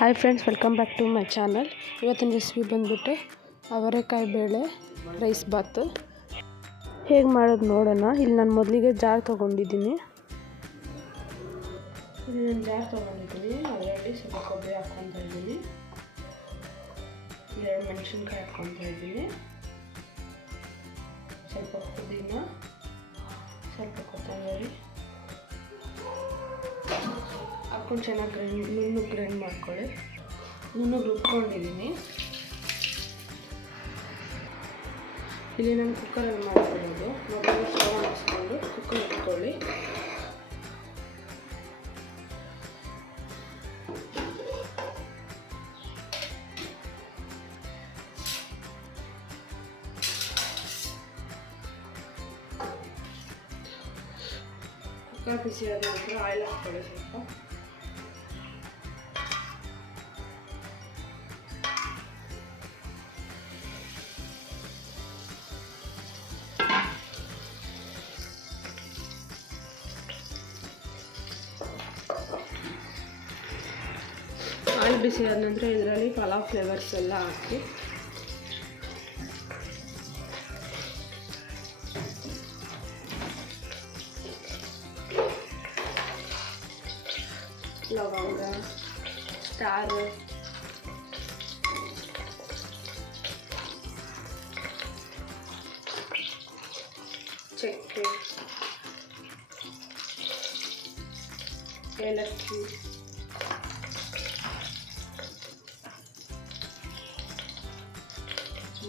Hi friends welcome back to my channel ಇವತ್ತಿನ recipe ಬಂದುಬಿಟ್ಟು ಅವರೆಕಾಯಿ ಬೇಳೆ ರೈಸ್ ಬಾತ್ ಹೇಗೆ ಮಾಡೋದು ನೋಡೋಣ. ಇಲ್ಲಿ ನಾನು ಮೊದಲಿಗೆ ಜಾರ್ ತೊಗೊಂಡಿದ್ದೀನಿ. ಇಲ್ಲಿ ನಾನು ಜಾರ್ ತೊಗೊಂಡಿದ್ದೀನಿ. ಅದರಲ್ಲಿ ಸ್ವಲ್ಪ ಕೊಬ್ಬರಿ ಹಾಕ್ಕೊತಾ ಇದ್ದೀನಿ. ಎರಡು ಮೆಣಸಿನ್ಕಾಯಿ ಹಾಕ್ಕೊತಾ ಇದ್ದೀನಿ. ಸ್ವಲ್ಪ ಪುದೀನ. ಹಾಕ್ಕೊಂಡು ಚೆನ್ನಾಗಿ ಗ್ರೈಂಡ್ ನುಣ್ಣಗೆ ಗ್ರೈಂಡ್ ಮಾಡ್ಕೊಳ್ಳಿ. ನುಣ್ಣಗೆ ರುಬ್ಕೊಂಡಿದ್ದೀನಿ ಇಲ್ಲಿ ನಾನು ಕುಕ್ಕರಲ್ಲಿ ಮಾಡ್ಕೊಳ್ಳೋದು ಮೊದಲು ಸ್ಟವ್ ಹಾಕ್ಸ್ಕೊಂಡು ಕುಕ್ಕರ್ ಇಟ್ಕೊಳ್ಳಿ. ಕುಕ್ಕರ್ ಬಿಸಿ ಆದ ನಂತರ ಆಯಿಲ್ ಹಾಕ್ಕೊಳ್ಳಿ ಸ್ವಲ್ಪ. ಬಿಸಿ ಆದ ನಂತರ ಇದರಲ್ಲಿ ಪಲಾವ್ ಫ್ಲೇವರ್ಸ್ ಎಲ್ಲ ಹಾಕಿ ಲವಂಗ ಸ್ಟಾರ್ ಚಕ್ಕೆ ಏಲಕ್ಕಿ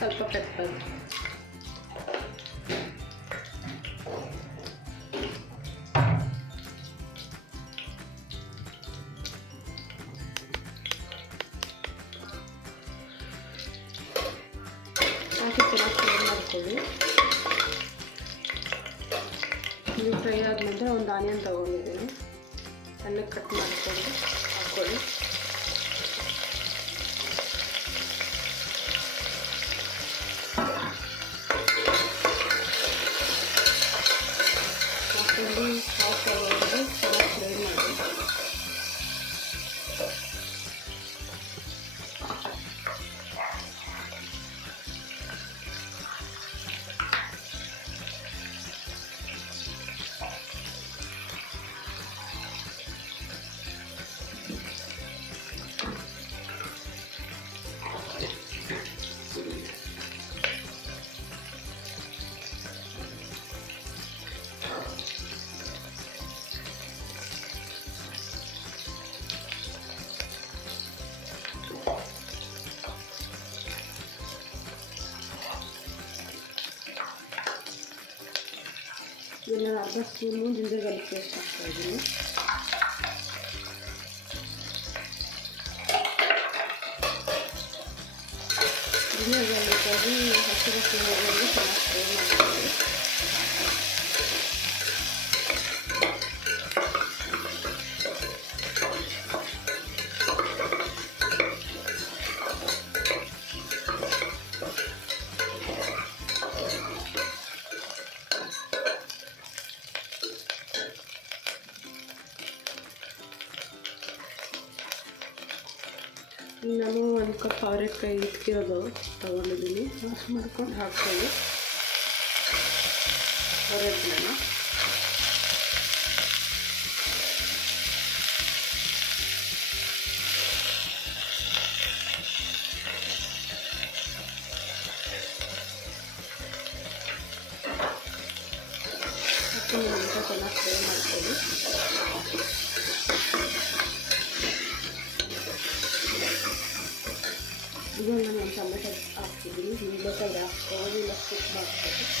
ಸ್ವಲ್ಪ ಪೆಪ್ಪರ್ ಹಾಕಿ ಚೆನ್ನಾಗಿ ಫ್ರೈ ಮಾಡ್ಕೊಳ್ಳಿ ಇದು ಫ್ರೈ ಆದ ನಂತರ ಒಂದು ಆನಿಯನ್ ತೊಗೊಂಡಿದ್ದೀನಿ ಸಣ್ಣಗೆ ಕಟ್ ಮಾಡಿಕೊಂಡು ಹಾಕ್ಕೊಳ್ಳಿ Bunlardan suyumun gündüzgelikleri saklayalım. Gündüzgelikleri hasırı suyumun gündüzgelikleri saklayalım. ನಾನು ಒಂದು ಕಪ್ ಅವರೆಕಾಯಿ ಇಟ್ಕಿರೋದು ತೊಗೊಂಡಿದ್ದೀನಿ. ವಾಶ್ ಮಾಡ್ಕೊಂಡು ಹಾಕ್ತೀವಿ ಅವರೆಕಾಯಿನ ಹಾಕೊಂಡು ನಂತರ ಚೆನ್ನಾಗಿ ಫ್ರೈ ಮಾಡ್ಕೊಳ್ಳಿ. ಇವಾಗ ನಾನು ಟೊಮೆಟೊ ಹಾಕ್ತಿದ್ದೀನಿ. ಬೇಕಾದ್ರೆ ಹಾಕ್ಬೋದು ಇಲ್ಲ ಮಾಡ್ಬೋದು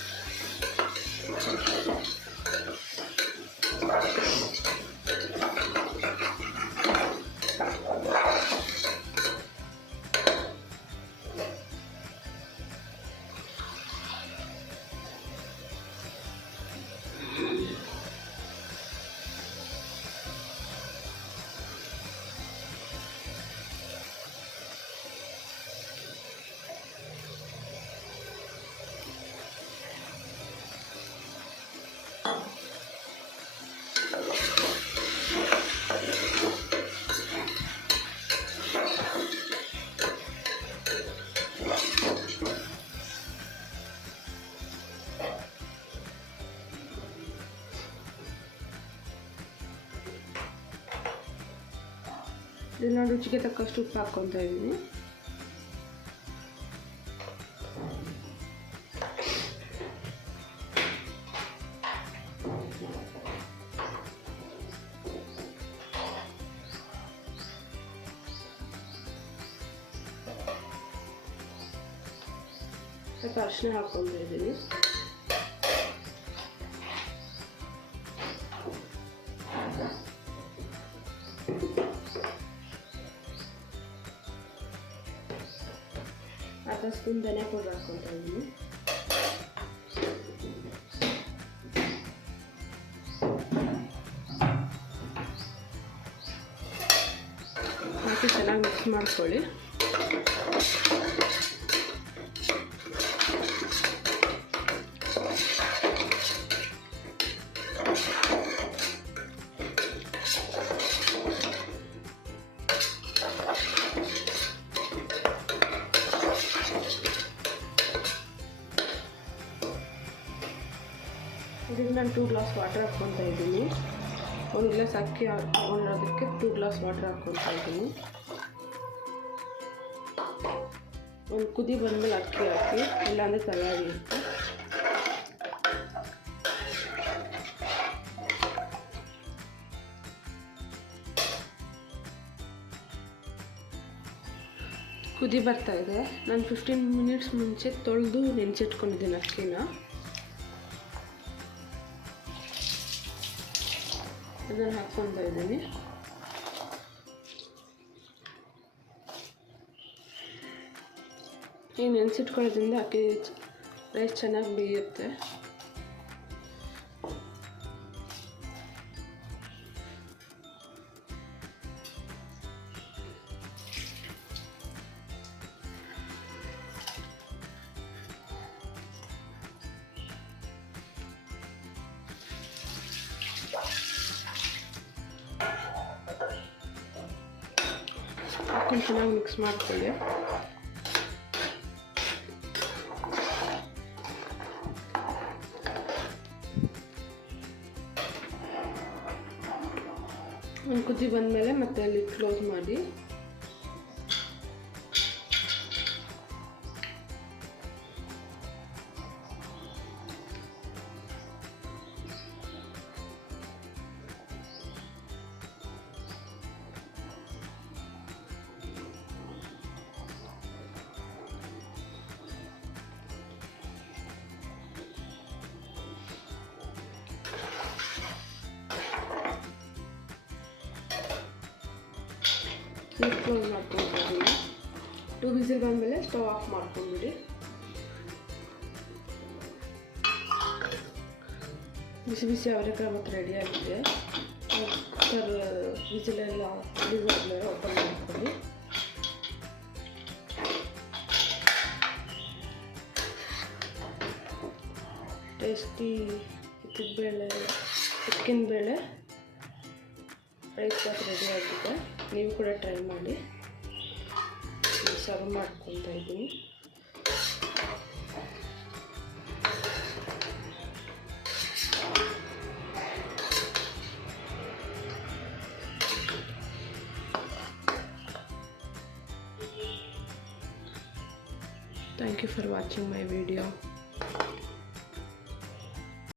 ಇದು ನಾನು ರುಚಿಗೆ ತಕ್ಕಷ್ಟು ಉಪ್ಪು ಹಾಕ್ಕೊತಾ ಇದ್ದೀನಿ ಸ್ವಲ್ಪ ಅರಿಶಿನ ಹಾಕ್ಕೊತಾ ಅರ್ಧ ಸ್ಪೂನ್ ಧನಿಯಾ ಪೌಡರ್ ಹಾಕ್ಕೊತಾ ಇದ್ದೀನಿ ಹಾಕಿ ಚೆನ್ನಾಗಿ ಮಿಕ್ಸ್ ಮಾಡ್ಕೊಳ್ಳಿ ಟೂ ಗ್ಲಾಸ್ ವಾಟರ್ ಹಾಕ್ಕೊತಾ ಇದ್ದೀನಿ. ಒಂದು ಗ್ಲಾಸ್ ಅಕ್ಕಿ ಹಾಕೊಂಡಿರೋದಕ್ಕೆ ಟೂ ಗ್ಲಾಸ್ ವಾಟರ್ ಹಾಕ್ಕೊತಾ ಇದ್ದೀನಿ. ಒಂದು ಕುದಿ ಬಂದಮೇಲೆ ಅಕ್ಕಿ ಹಾಕಿ, ಇಲ್ಲಾಂದರೆ ತಲೆಯಾಗಿರುತ್ತೆ ಕುದಿ ಬರ್ತಾ ಇದೆ. ನಾನು ಫಿಫ್ಟೀನ್ ಮಿನಿಟ್ಸ್ ಮುಂಚೆ ತೊಳೆದು ನೆನೆಸಿಟ್ಕೊಂಡಿದ್ದೀನಿ ಅಕ್ಕಿನ. ಅದನ್ನು ಹಾಕ್ಕೊತಾ ಇದ್ದೀನಿ ಈ ನೆನೆಸಿಟ್ಕೊಳ್ಳೋದ್ರಿಂದ ಅಕ್ಕಿ ರೈಸ್ ಚೆನ್ನಾಗಿ ಬೇಯುತ್ತೆ ಹಾಕೊಂಡು ಚೆನ್ನಾಗಿ ಮಿಕ್ಸ್ ಮಾಡ್ಕೊಳ್ಳಿ ಒಂದು ಕುದಿ ಬಂದಮೇಲೆ ಮತ್ತೆ ಅಲ್ಲಿ ಕ್ಲೋಸ್ ಮಾಡಿ ಲಿಡ್ ಕ್ಲೋಸ್ ಮಾಡ್ಕೊಂಡ್ಬಿಡಿ ಟು ಬಿಸಿಲ್ ಬಂದಮೇಲೆ ಸ್ಟವ್ ಆಫ್ ಮಾಡ್ಕೊಂಡ್ಬಿಡಿ ಬಿಸಿ ಬಿಸಿ ಅವರೆಕಾಯಿ ಮತ್ತು ರೆಡಿ ಆಗಿದೆ. ಕುಕ್ಕರ್ ವಿಸಿಲೆಲ್ಲ ಹಿಡಿದಾದ್ಮೇಲೆ ಓಪನ್ ಮಾಡ್ಕೊಳ್ಳಿ ಟೇಸ್ಟಿ ಬೇಳೆ ಉಕ್ಕಿನ ಬೇಳೆ ರೈಸ್ ಬಾತ್ ರೆಡಿ ಆಗಿದೆ. ನೀವು ಕೂಡ ಟ್ರೈ ಮಾಡಿ ಸರ್ವ್ ಮಾಡ್ಕೊತಾ ಇದ್ದೀನಿ Thank you for watching my video.